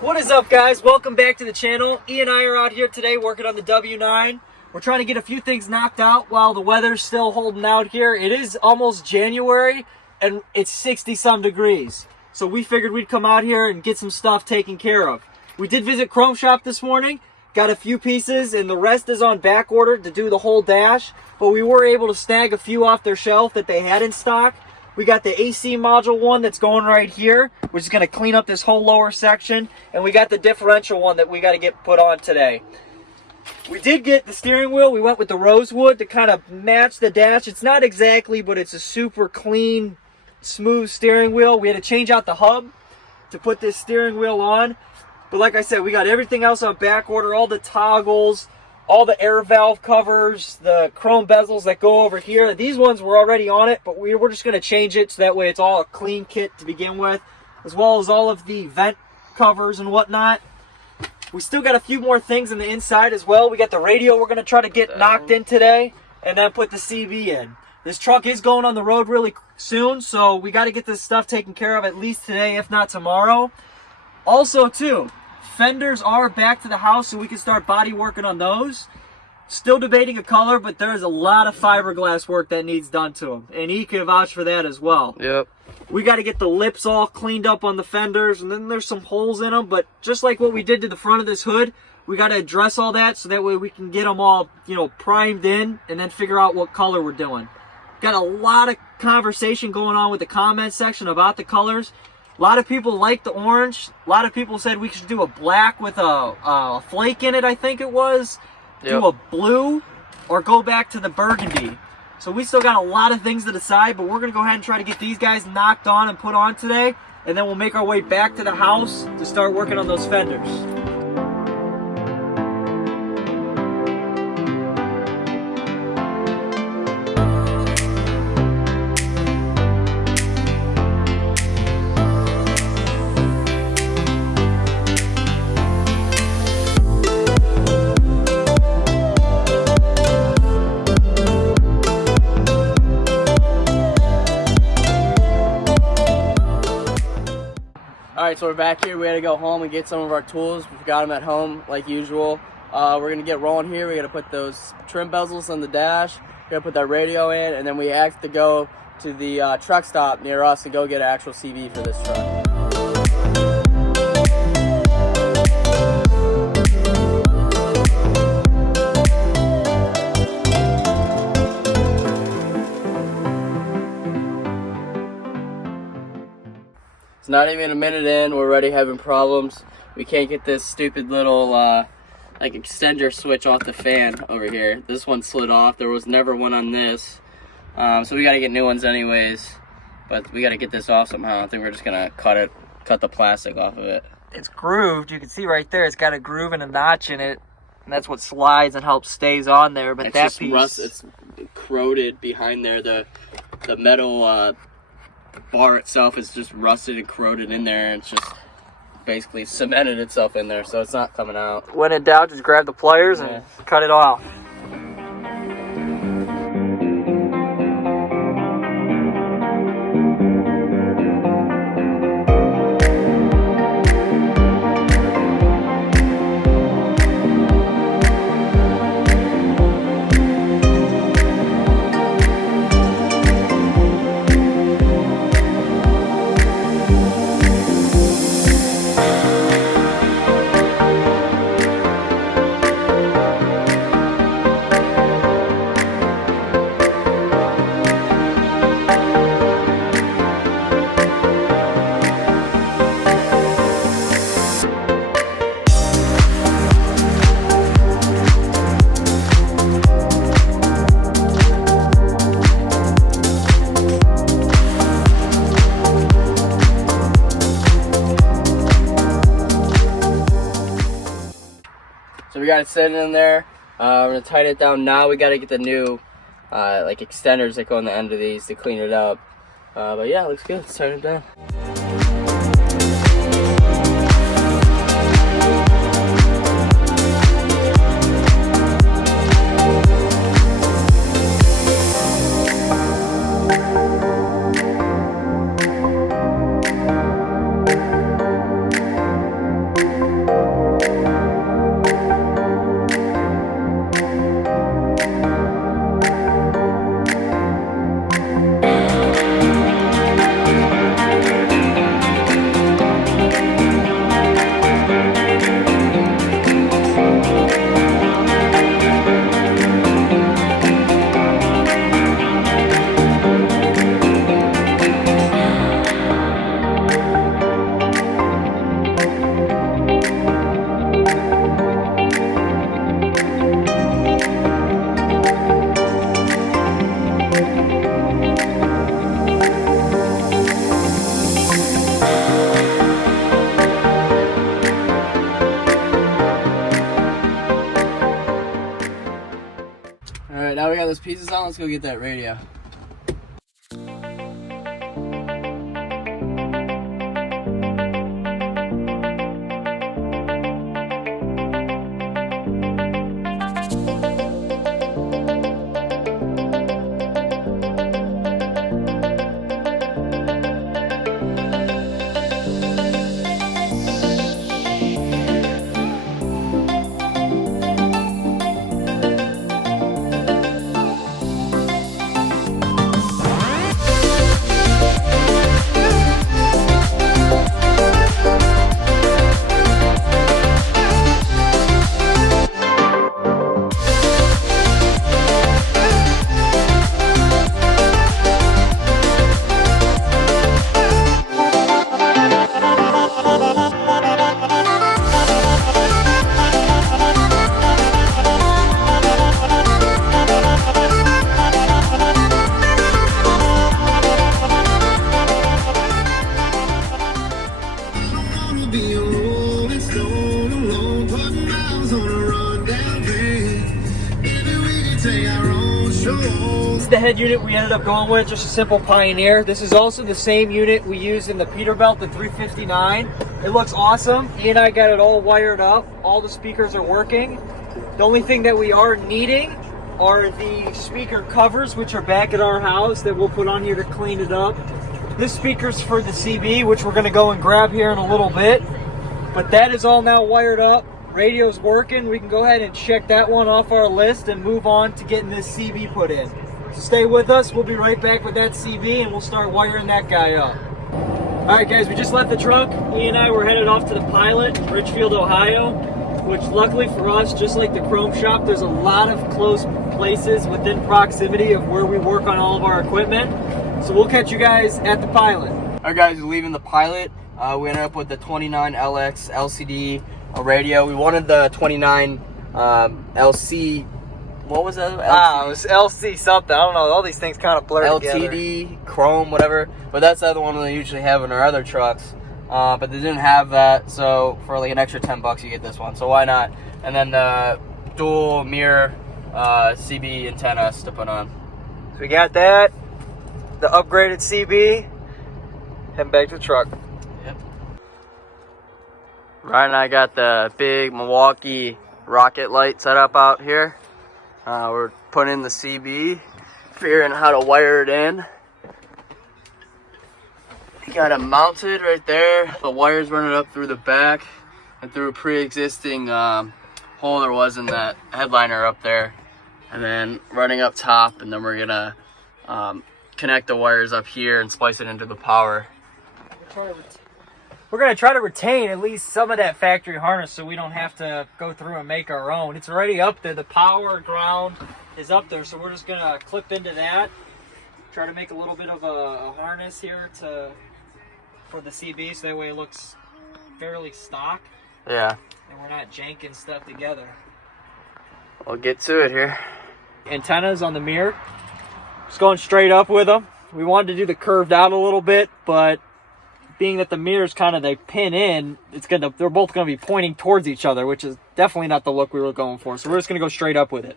What is up, guys? Welcome back to the channel. E and I are out here today working on the W9. We're trying to get a few things knocked out while the weather's still holding out here. It is almost January and it's 60-some degrees. So we figured we'd come out here and get some stuff taken care of. We did visit Chrome Shop this morning, got a few pieces, and the rest is on back order to do the whole dash. But we were able to snag a few off their shelf that they had in stock. We got the AC module one that's going right here, which is going to clean up this whole lower section. And we got the differential one that we got to get put on today. We did get the steering wheel. We went with the rosewood to kind of match the dash. It's not exactly, but it's a super clean, smooth steering wheel. We had to change out the hub to put this steering wheel on. But like I said, we got everything else on back order, all the toggles, all the air valve covers, the chrome bezels that go over here. These ones were already on it, but we're just going to change it so that way it's all a clean kit to begin with, as well as all of the vent covers and whatnot. We still got a few more things in the inside as well. We got the radio we're going to try to get knocked in today, and then put the CB in. This truck is going on the road really soon, so we got to get this stuff taken care of at least today, if not tomorrow. Also, too, fenders are back to the house, so we can start body working on those. Still debating a color, but there's a lot of fiberglass work that needs done to them, and he can vouch for that as well. Yep. We got to get the lips all cleaned up on the fenders, and then there's some holes in them, but just like what we did to the front of this hood, we got to address all that so that way we can get them all, primed in, and then figure out what color we're doing. Got a lot of conversation going on with the comment section about the colors. A lot of people like the orange. A lot of people said we should do a black with a flake in it, I think it was. Yep. Do a blue or go back to the burgundy. So we still got a lot of things to decide, but we're going to go ahead and try to get these guys knocked on and put on today. And then we'll make our way back to the house to start working on those fenders. Alright, so we're back here. We had to go home and get some of our tools. We forgot them at home like usual. We're going to get rolling here. We got to put those trim bezels on the dash. We're going to put that radio in, and then we have to go to the truck stop near us and go get an actual CV for this truck. It's not even a minute in, we're already having problems. We can't get this stupid little like extender switch off the fan over here. This one slid off. There was never one on this. So we gotta get new ones anyways. But we gotta get this off somehow. I think we're just gonna cut the plastic off of it. It's grooved. You can see right there, it's got a groove and a notch in it. And that's what slides and helps stays on there. But it's that just piece... it's corroded behind there. The metal bar itself is just rusted and corroded in there, and it's just basically cemented itself in there, so it's not coming out. When in doubt, just grab the pliers and cut it off. So we got it sitting in there. We're gonna tighten it down now. We gotta get the new like extenders that go on the end of these to clean it up. But yeah, it looks good. Let's tighten it down. those pieces on, let's go get that radio. This is the head unit we ended up going with, just a simple Pioneer. This is also the same unit we used in the Peterbilt, the 359. It looks awesome. He and I got it all wired up. All the speakers are working. The only thing that we are needing are the speaker covers, which are back at our house, that we'll put on here to clean it up. This speaker's for the CB, which we're gonna go and grab here in a little bit. But that is all now wired up. Radio's working. We can go ahead and check that one off our list and move on to getting this CB put in. So stay with us. We'll be right back with that CB and we'll start wiring that guy up. All right, guys, we just left the truck. E and I were headed off to the Pilot in Richfield, Ohio, which luckily for us, just like the Chrome Shop, there's a lot of close places within proximity of where we work on all of our equipment. So we'll catch you guys at the Pilot. All right, guys, we're leaving the Pilot. We ended up with the 29LX LCD radio. We wanted the 29 LC. What was that? It was LC something. I don't know. All these things kind of blur together. LTD, Chrome, whatever. But that's the other one we usually have in our other trucks. But they didn't have that, so for like an extra $10 you get this one. So why not? And then the dual mirror CB antennas to put on. So we got that. The upgraded CB. Heading back to the truck. Yep. Ryan and I got the big Milwaukee rocket light set up out here. We're putting in the CB, figuring how to wire it in. We got it mounted right there. The wire's running up through the back and through a pre-existing hole there was in that headliner up there. And then running up top, and then we're gonna connect the wires up here and splice it into the power. We're going to try to retain at least some of that factory harness so we don't have to go through and make our own. It's already up there. The power ground is up there, so we're just going to clip into that. Try to make a little bit of a harness here for the CB, so that way it looks fairly stock. Yeah. And we're not janking stuff together. We'll get to it here. Antennas on the mirror. Just going straight up with them. We wanted to do the curved out a little bit, but being that the mirrors they pin in, they're both gonna be pointing towards each other, which is definitely not the look we were going for. So we're just gonna go straight up with it.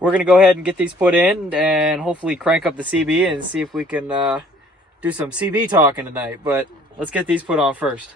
We're gonna go ahead and get these put in and hopefully crank up the CB and see if we can do some CB talking tonight. But let's get these put on first.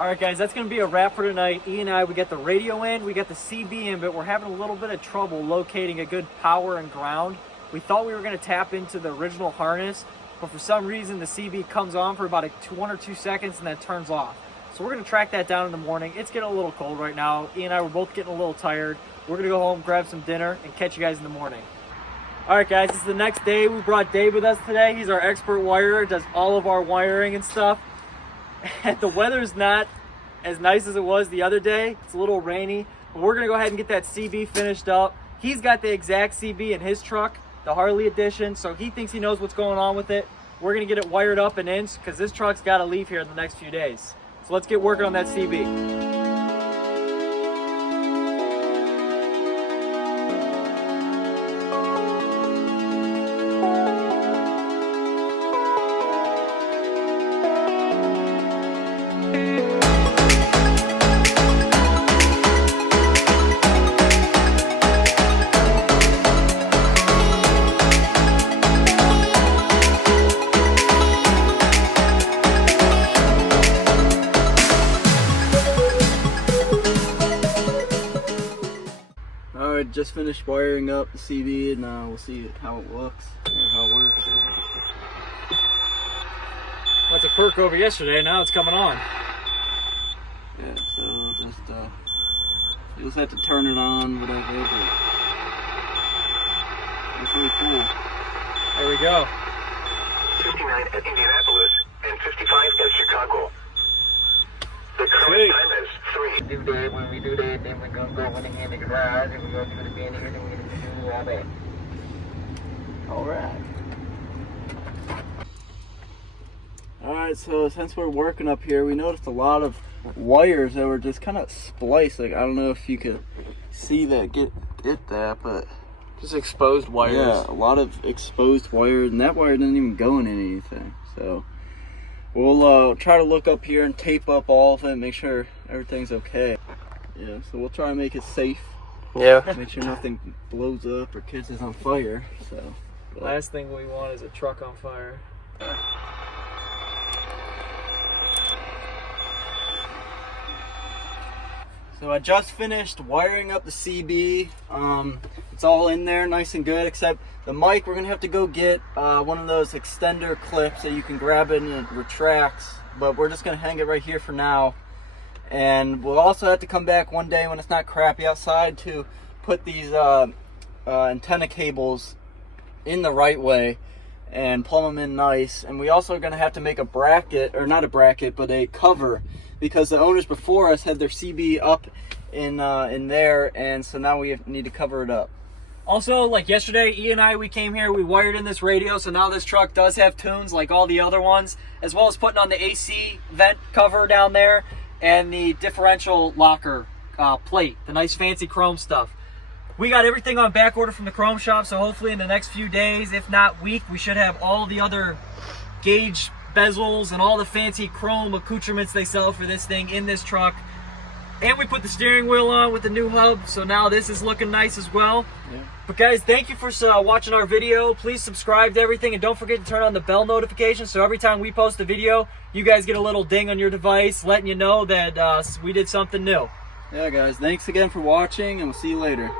All right, guys, that's gonna be a wrap for tonight. E and I, we got the radio in, we got the CB in, but we're having a little bit of trouble locating a good power and ground. We thought we were gonna tap into the original harness, but for some reason the CB comes on for about 1 or 2 seconds and then turns off. So we're going to track that down in the morning. It's getting a little cold right now. E and I were both getting a little tired. We're going to go home, grab some dinner, and catch you guys in the morning. All right, guys, this is the next day. We brought Dave with us today. He's our expert wirer, does all of our wiring and stuff. And the weather's not as nice as it was the other day. It's a little rainy, but we're going to go ahead and get that CB finished up. He's got the exact CB in his truck, the Harley edition, so he thinks he knows what's going on with it. We're gonna get it wired up and in because this truck's got to leave here in the next few days. So let's get working on that CB. just finished wiring up the CB, and we'll see how it looks or how it works. That's a perk over yesterday. Now it's coming on. Yeah, so you'll just have to turn it on, whatever. But it's really cool. There we go. 59 at Indianapolis and 55 at Chicago. The current Sweet. time is 3. Do that. When we do that, then we're gonna go in again in the garage, and we're gonna do it again here, then we're gonna do all that. Alright. Alright, so since we're working up here, we noticed a lot of wires that were just kind of spliced. Like, I don't know if you could see that, get that, but Just exposed wires. yeah, a lot of exposed wires, and that wire didn't even go in anything. So we'll try to look up here and tape up all of it, make sure everything's okay. Yeah, so we'll try to make it safe. Yeah. Make sure nothing blows up or catches on fire. So but Last thing we want is a truck on fire. So I just finished wiring up the CB. It's all in there nice and good, except the mic we're gonna have to go get one of those extender clips that you can grab it and it retracts, but we're just gonna hang it right here for now. And we'll also have to come back one day when it's not crappy outside to put these antenna cables in the right way and plumb them in nice. And we also are gonna have to make a bracket, or not a bracket, but a cover, because the owners before us had their CB up in there, and so now we need to cover it up. Also, like yesterday, E and I, we came here, we wired in this radio, so now this truck does have tunes like all the other ones, as well as putting on the AC vent cover down there and the differential locker plate, the nice fancy chrome stuff. We got everything on back order from the chrome shop, so hopefully in the next few days, if not week, we should have all the other gauge bezels and all the fancy chrome accoutrements they sell for this thing in this truck. And we put the steering wheel on with the new hub, so now this is looking nice as well. Yeah. But guys, thank you for watching our video. Please subscribe to everything, and don't forget to turn on the bell notification, so every time we post a video, you guys get a little ding on your device letting you know that we did something new. Yeah guys, thanks again for watching, and we'll see you later.